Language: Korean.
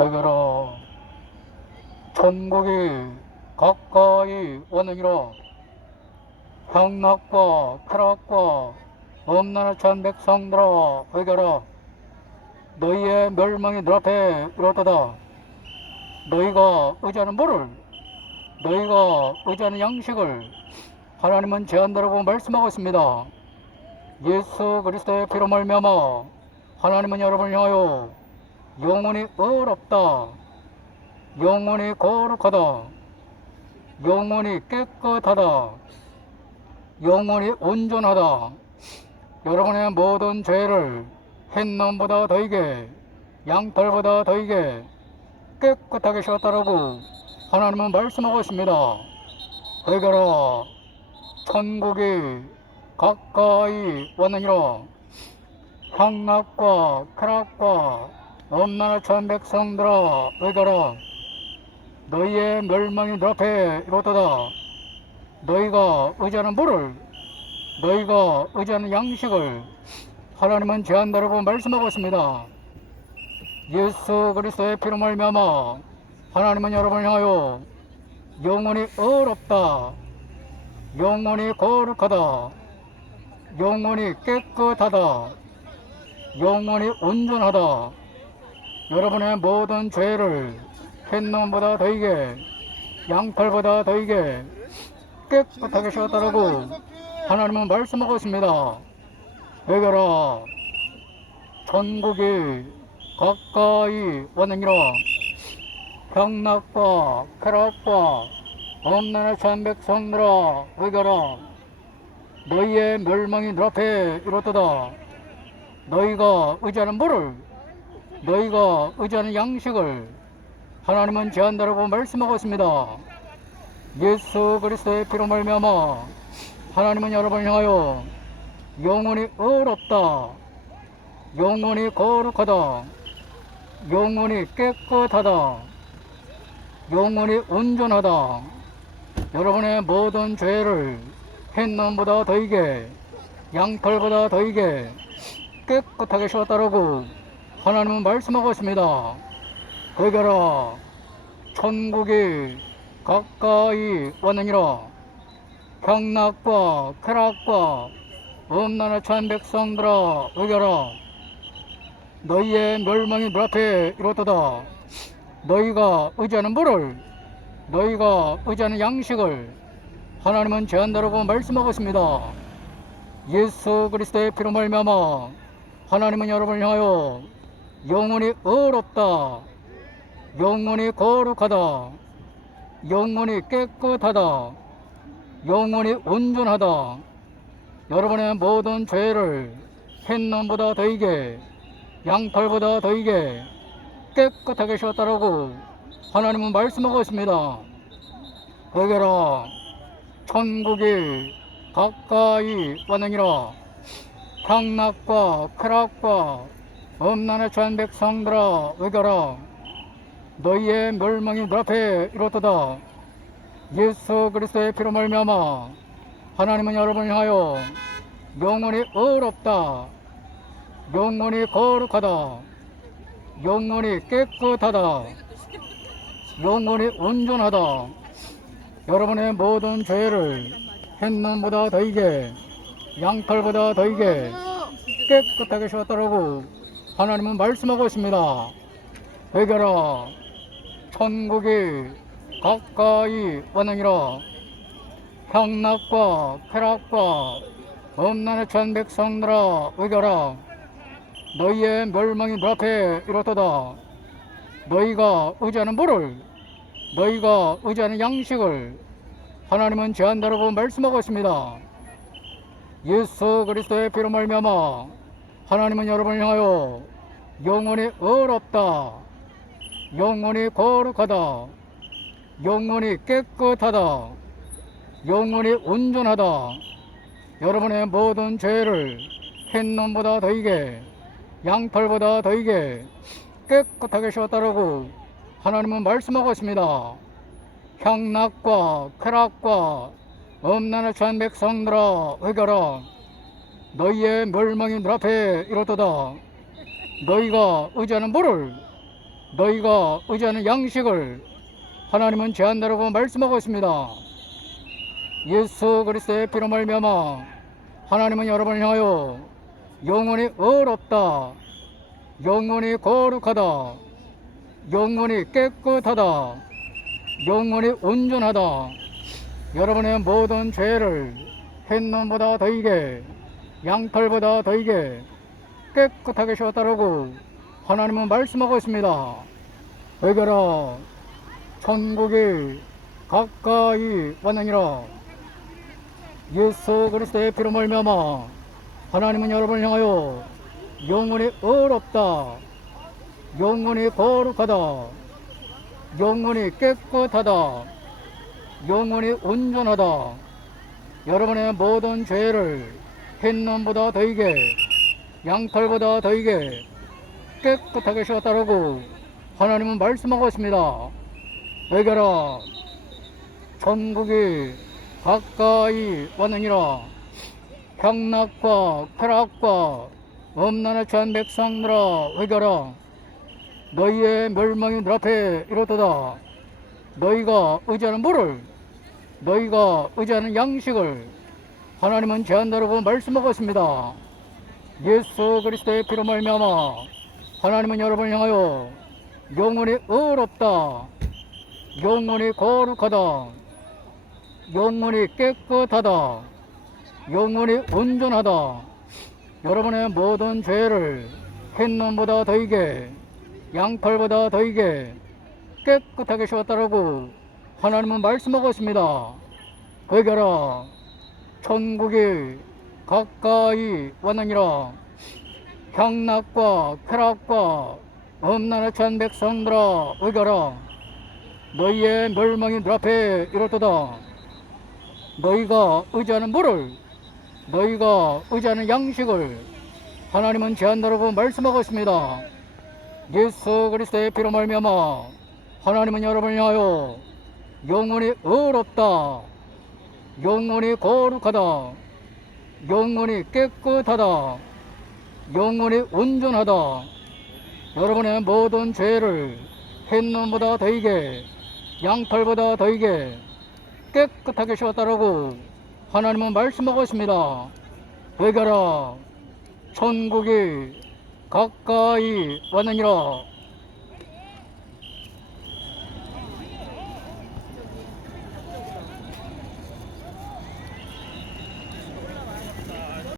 그거라. 천국이 가까이 오느니라. 향락과 쾌락과 엄나라 천 백성들아 회개라. 너희의 멸망이 너 앞에 이렇도다. 너희가 의지하는 뭐를 너희가 의지하는 양식을 하나님은 제한다라고 말씀하고 있습니다. 예수 그리스도의 피로 말미암아 하나님은 여러분을 향하여 영혼이 어렵다. 영혼이 거룩하다. 영혼이 깨끗하다. 영혼이 온전하다. 여러분의 모든 죄를 햇놈보다 더이게 양털보다 더이게 깨끗하게 씻었다라고 하나님은 말씀하고 있습니다. 회개라 천국이 가까이 왔느니라. 향락과 쾌락과 엄나라 천 백성들아 회개라 너희의 멸망이 너 앞에 이렇도다 너희가 의지하는 물을 너희가 의지하는 양식을 하나님은 제한다라고 말씀하고 있습니다. 예수 그리스도의 피로 말미암아 하나님은 여러분을 향하여 영혼이 어렵다 영혼이 거룩하다 영혼이 깨끗하다 영혼이 온전하다 여러분의 모든 죄를 햇놈보다 더이게 양털보다 더이게 깨끗하게 씻었다라고 하나님은 말씀하고 있습니다. 회개라 천국이 가까이 왔느니라. 경락과 쾌락과 엄나라 천백성들아 회개라. 너희의 멸망이 너 앞에 이렇도다. 너희가 의지하는 물을 너희가 의지하는 양식을 하나님은 제한다라고 말씀하고 있습니다. 예수 그리스도의 피로 말미암아 하나님은 여러분을 향하여 영혼이 어렵다 영혼이 거룩하다 영혼이 깨끗하다 영혼이 온전하다. 여러분의 모든 죄를 햇놈보다 더이게 양털보다 더이게 깨끗하게 씻었다라고 하나님은 말씀하고 있습니다. 그게라. 천국이 가까이 왔느니라. 향락과 쾌락과 엄나라 천 백성들아 의겨라. 너희의 멸망이 너 앞에 이렇도다. 너희가 의지하는 물을 너희가 의지하는 양식을 하나님은 제한다라고 말씀하고 있습니다. 예수 그리스도의 피로 말미암아 하나님은 여러분을 향하여 영혼이 어렵다. 영혼이 거룩하다. 영혼이 깨끗하다. 영혼이 온전하다. 여러분의 모든 죄를 햇놈보다 더이게 양털보다 더이게 깨끗하게 씻었다라고 하나님은 말씀하고 있습니다. 회개라 천국이 가까이 왔느니라. 향락과 쾌락과 엄난의 천 백성들아 의겨라. 너희의 멸망이 너 앞에 이렇도다. 예수 그리스도의 피로 말미암아 하나님은 여러분을 향하여 영혼이 어렵다. 영혼이 거룩하다. 영혼이 깨끗하다. 영혼이 온전하다. 여러분의 모든 죄를 햇놈보다 더이게 양털보다 더이게 깨끗하게 씻었다라고 하나님은 말씀하고 있습니다. 회개라 천국이 가까이 왔느니라. 향락과 쾌락과 엄난의 천 백성들아 의겨라 너희의 멸망이 너 앞에 이렇도다. 너희가 의지하는 물을 너희가 의지하는 양식을 하나님은 제한다라고 말씀하고 있습니다. 예수 그리스도의 피로 말미암아 하나님은 여러분을 향하여 영혼이 어렵다 영혼이 거룩하다 영혼이 깨끗하다 영혼이 온전하다. 여러분의 모든 죄를 햇놈보다 더이게 양털보다 더이게 깨끗하게 씻었다라고 하나님은 말씀하고 있습니다. 향락과 쾌락과 엄난의 천 백성들아 회개라 너희의 멸망이 너 앞에 이렇도다 너희가 의지하는 물을 너희가 의지하는 양식을 하나님은 제한다라고 말씀하고 있습니다. 예수 그리스도의 피로 말미암아 하나님은 여러분을 향하여 영원히 어렵다, 영원히 거룩하다, 영원히 깨끗하다, 영원히 온전하다. 여러분의 모든 죄를 햇놈보다 더이게 양털보다 더이게 깨끗하게 쉬었다라고 하나님은 말씀하고 있습니다. 왜겨라 천국이 가까이 왔느니라 예수 그리스도의 피로 말미암아 하나님은 여러분을 향하여 영원히 어렵다 영원히 거룩하다 영원히 깨끗하다 영원히 온전하다 여러분의 모든 죄를 햇놈보다 더이게 양털보다 더이게 깨끗하게 쉬었다라고 하나님은 말씀하고 있습니다. 왜겨라 천국이 가까이 왔느니라. 향락과 쾌락과 엄난에 취한 백성들아 왜겨라. 너희의 멸망이 늘 앞에 이렇도다. 너희가 의지하는 물을 너희가 의지하는 양식을 하나님은 제한다라고 말씀하고 있습니다. 예수 그리스도의 피로 말미암아 하나님은 여러분을 향하여 영원히 어렵다 영원히 거룩하다 영원히 깨끗하다 영원히 온전하다 여러분의 모든 죄를 햇놈보다 더이게 양털보다 더이게 깨끗하게 쉬었다라고 하나님은 말씀하고 있습니다. 그게라 천국이 가까이 왔느니라 향락과 쾌락과 엄난에 찬 백성들아 의가라 너희의 멸망이 늘 앞에 이렇도다. 너희가 의지하는 물을 너희가 의지하는 양식을 하나님은 제한다라고 말씀하고 있습니다. 예수 그리스도의 피로 말미암아 하나님은 여러분을 향하여 영원히 어렵다 영원히 거룩하다. 영원히 깨끗하다. 영원히 온전하다. 여러분의 모든 죄를 햇놈보다 더이게 양털보다 더이게 깨끗하게 쉬었다라고 하나님은 말씀하고 있습니다. 왜겨라. 천국이 가까이 왔느니라